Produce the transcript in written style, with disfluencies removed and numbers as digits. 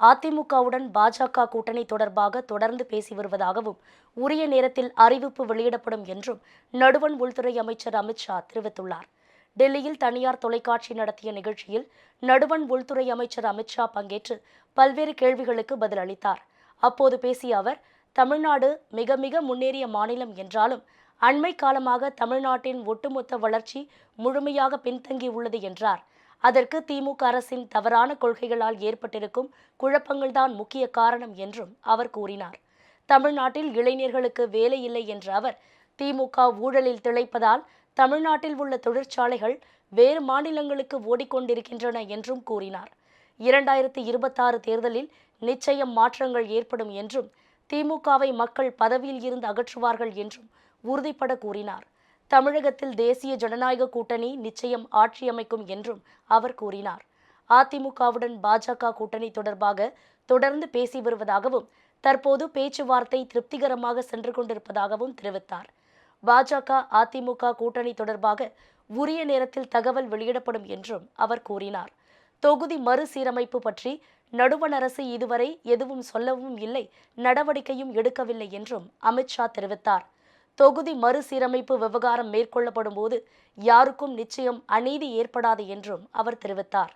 அதிமுகவுடன் பாஜக கூட்டணி தொடர்பாக தொடர்ந்து பேசி வருவதாகவும் உரிய நேரத்தில் அறிவிப்பு வெளியிடப்படும் என்றும் நடுவண் உள்துறை அமைச்சர் அமித்ஷா தெரிவித்துள்ளார். டெல்லியில் தனியார் தொலைக்காட்சி நடத்திய நிகழ்ச்சியில் நடுவண் உள்துறை அமைச்சர் அமித்ஷா பங்கேற்று பல்வேறு கேள்விகளுக்கு பதிலளித்தார். அப்போது பேசிய அவர், தமிழ்நாடு மிக மிக முன்னேறிய மாநிலம் என்றாலும் அண்மை காலமாக தமிழ்நாட்டின் ஒட்டுமொத்த வளர்ச்சி முழுமையாக பின்தங்கியுள்ளது என்றார். அதற்கு திமுக அரசின் தவறான கொள்கைகளால் ஏற்பட்டிருக்கும் குழப்பங்கள்தான் முக்கிய காரணம் என்றும் அவர் கூறினார். தமிழ்நாட்டில் இளைஞர்களுக்கு வேலை இல்லை என்ற அவர், திமுக ஊழலில் திளைப்பதால் தமிழ்நாட்டில் உள்ள தொழிற்சாலைகள் வேறு மாநிலங்களுக்கு ஓடிக்கொண்டிருக்கின்றன என்றும் கூறினார். 2026 தேர்தலில் நிச்சயம் மாற்றங்கள் ஏற்படும் என்றும் திமுகவை மக்கள் பதவியில் இருந்து அகற்றுவார்கள் என்றும் உறுதிபட கூறினார். தமிழகத்தில் தேசிய ஜனநாயக கூட்டணி நிச்சயம் ஆட்சி அமைக்கும் என்றும் அவர் கூறினார். அதிமுகவுடன் பாஜக கூட்டணி தொடர்பாக தொடர்ந்து பேசி வருவதாகவும் தற்போது பேச்சுவார்த்தை திருப்திகரமாக சென்று கொண்டிருப்பதாகவும் தெரிவித்தார். பாஜக அதிமுக கூட்டணி தொடர்பாக உரிய நேரத்தில் தகவல் வெளியிடப்படும் என்றும் அவர் கூறினார். தொகுதி மறுசீரமைப்பு பற்றி நடுவண் அரசு இதுவரை எதுவும் சொல்லவும் இல்லை, நடவடிக்கையும் எடுக்கவில்லை என்றும் அமித்ஷா தெரிவித்தார். தொகுதி மறுசீரமைப்பு விவகாரம் மேற்கொள்ளப்படும் போது யாருக்கும் நிச்சயம் அநீதி ஏற்படாது என்றும் அவர் தெரிவித்தார்.